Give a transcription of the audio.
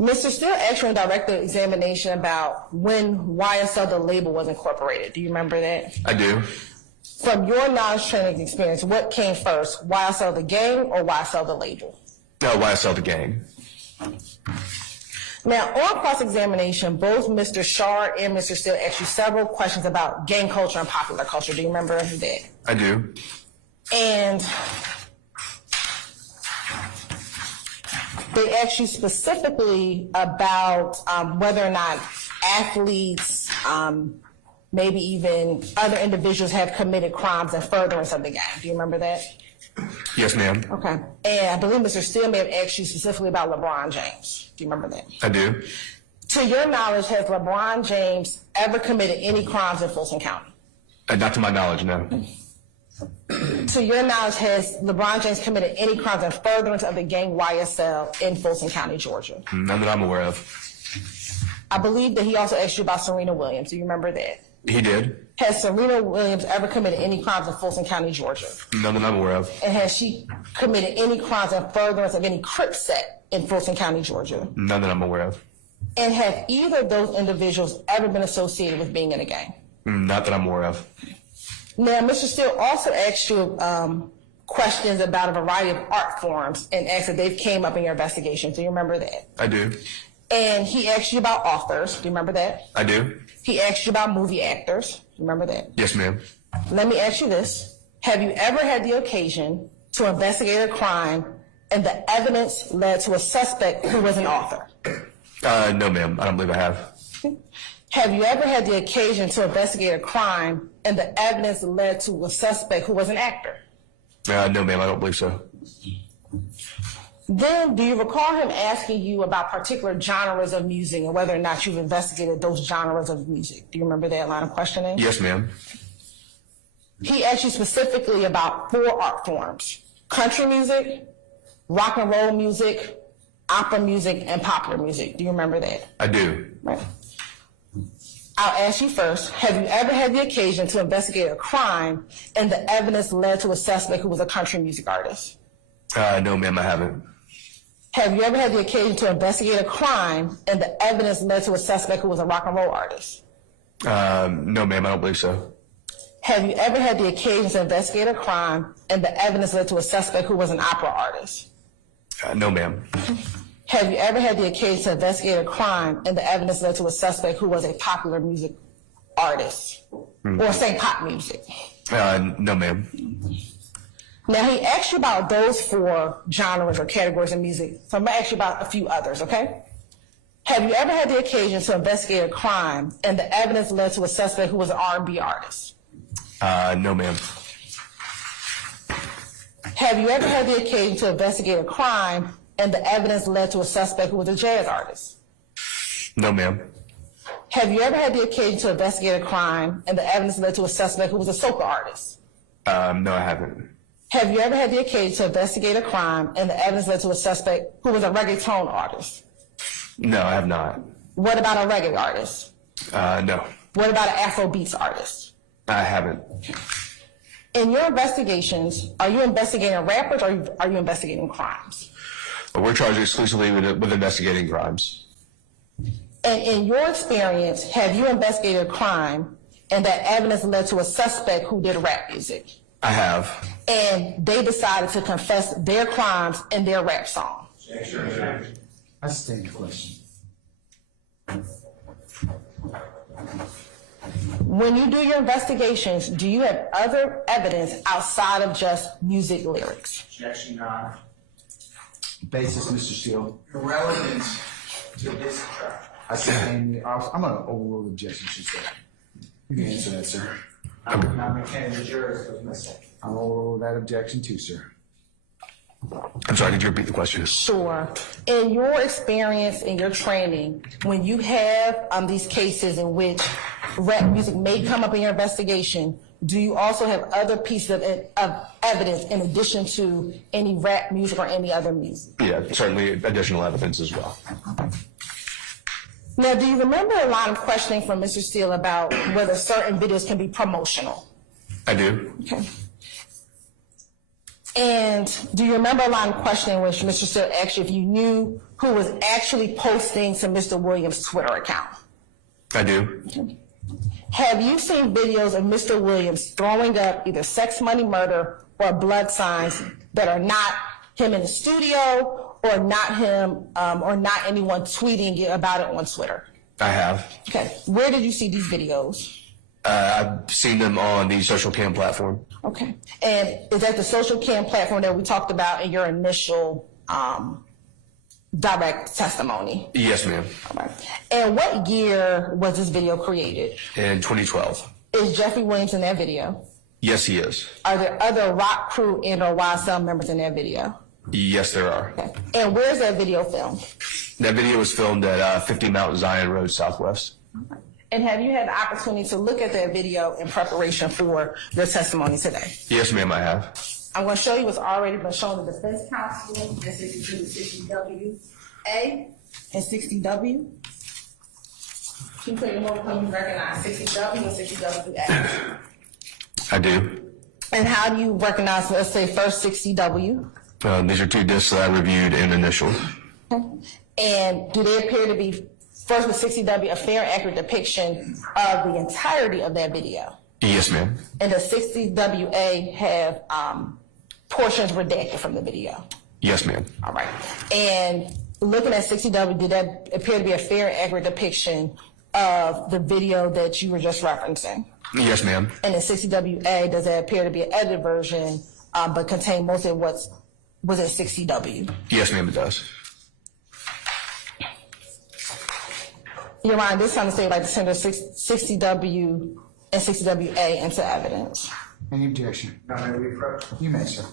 Mr. Steele asked you in direct examination about when YSL, the label, was incorporated. Do you remember that? I do. From your knowledge, training, experience, what came first, YSL the gang or YSL the label? No, YSL the gang. Now, on cross-examination, both Mr. Shard and Mr. Steele asked you several questions about gang culture and popular culture. Do you remember that? I do. And they asked you specifically about whether or not athletes, maybe even other individuals have committed crimes in furtherance of the gang. Do you remember that? Yes, ma'am. Okay. And I believe Mr. Steele may have asked you specifically about LeBron James. Do you remember that? I do. To your knowledge, has LeBron James ever committed any crimes in Fulton County? Not to my knowledge, no. To your knowledge, has LeBron James committed any crimes in furtherance of the gang YSL in Fulton County, Georgia? None that I'm aware of. I believe that he also asked you about Serena Williams. Do you remember that? He did. Has Serena Williams ever committed any crimes in Fulton County, Georgia? None that I'm aware of. And has she committed any crimes in furtherance of any Crip set in Fulton County, Georgia? None that I'm aware of. And have either of those individuals ever been associated with being in a gang? Not that I'm aware of. Now, Mr. Steele also asked you questions about a variety of art forms and asked if they've came up in your investigation. Do you remember that? I do. And he asked you about authors. Do you remember that? I do. He asked you about movie actors. Do you remember that? Yes, ma'am. Let me ask you this. Have you ever had the occasion to investigate a crime and the evidence led to a suspect who was an author? No, ma'am. I don't believe I have. Have you ever had the occasion to investigate a crime and the evidence led to a suspect who was an actor? No, ma'am. I don't believe so. Then, do you recall him asking you about particular genres of music and whether or not you've investigated those genres of music? Do you remember that line of questioning? Yes, ma'am. He asked you specifically about 4 art forms: country music, rock and roll music, opera music, and popular music. Do you remember that? I do. Right. I'll ask you first, have you ever had the occasion to investigate a crime and the evidence led to a suspect who was a country music artist? No, ma'am, I haven't. Have you ever had the occasion to investigate a crime and the evidence led to a suspect who was a rock and roll artist? No, ma'am, I don't believe so. Have you ever had the occasion to investigate a crime and the evidence led to a suspect who was an opera artist? No, ma'am. Have you ever had the occasion to investigate a crime and the evidence led to a suspect who was a popular music artist or sang pop music? No, ma'am. Now, he asked you about those 4 genres or categories of music, so I'm going to ask you about a few others, okay? Have you ever had the occasion to investigate a crime and the evidence led to a suspect who was an R&B artist? No, ma'am. Have you ever had the occasion to investigate a crime and the evidence led to a suspect who was a jazz artist? No, ma'am. Have you ever had the occasion to investigate a crime and the evidence led to a suspect who was a soca artist? No, I haven't. Have you ever had the occasion to investigate a crime and the evidence led to a suspect who was a reggaeton artist? No, I have not. What about a reggae artist? No. What about an Afrobeats artist? I haven't. In your investigations, are you investigating rappers or are you investigating crimes? We're charged exclusively with investigating crimes. And in your experience, have you investigated a crime and that evidence led to a suspect who did rap music? I have. And they decided to confess their crimes in their rap song? I stand the question. When you do your investigations, do you have other evidence outside of just music lyrics? Objection, Your Honor. Basis, Mr. Steele. Irrelevant to this trial. I stand the I'm going to overrule the objection, she said. You can answer that, sir. I'm not making the jurors with myself. I'll overrule that objection too, sir. I'm sorry, could you repeat the question? Sure. In your experience, in your training, when you have these cases in which rap music may come up in your investigation, do you also have other pieces of evidence in addition to any rap music or any other music? Yeah, certainly additional evidence as well. Now, do you remember a line of questioning from Mr. Steele about whether certain videos can be promotional? I do. Okay. And do you remember a line of questioning in which Mr. Still asked you if you knew who was actually posting to Mr. Williams' Twitter account? I do. Have you seen videos of Mr. Williams throwing up either sex, money, murder, or blood signs that are not him in the studio or not him or not anyone tweeting about it on Twitter? I have. Okay. Where did you see these videos? I've seen them on the social cam platform. Okay. And is that the social cam platform that we talked about in your initial direct testimony? Yes, ma'am. All right. And what year was this video created? In 2012. Is Jeffrey Williams in that video? Yes, he is. Are there other rock crew and or YSL members in that video? Yes, there are. Okay. And where's that video filmed? That video was filmed at 50 Mount Zion Road Southwest. And have you had the opportunity to look at that video in preparation for your testimony today? Yes, ma'am, I have. I'm going to show you what's already been shown to the defense counsel in 60W and 60W. Can you put your mobile phone, you recognize 60W and 60WA? I do. And how do you recognize, let's say, first 60W? These are two discs that I reviewed in initial. Okay. And do they appear to be, first with 60W, a fair and accurate depiction of the entirety of that video? Yes, ma'am. And does 60WA have portions redacted from the video? Yes, ma'am. All right. And looking at 60W, did that appear to be a fair and accurate depiction of the video that you were just referencing? Yes, ma'am. And in 60WA, does that appear to be an edited version, but contain most of what was in 60W? Yes, ma'am, it does. Your Honor, this time to say like to send 60W and 60WA into evidence. Any objection? Now may we approach? You may, sir.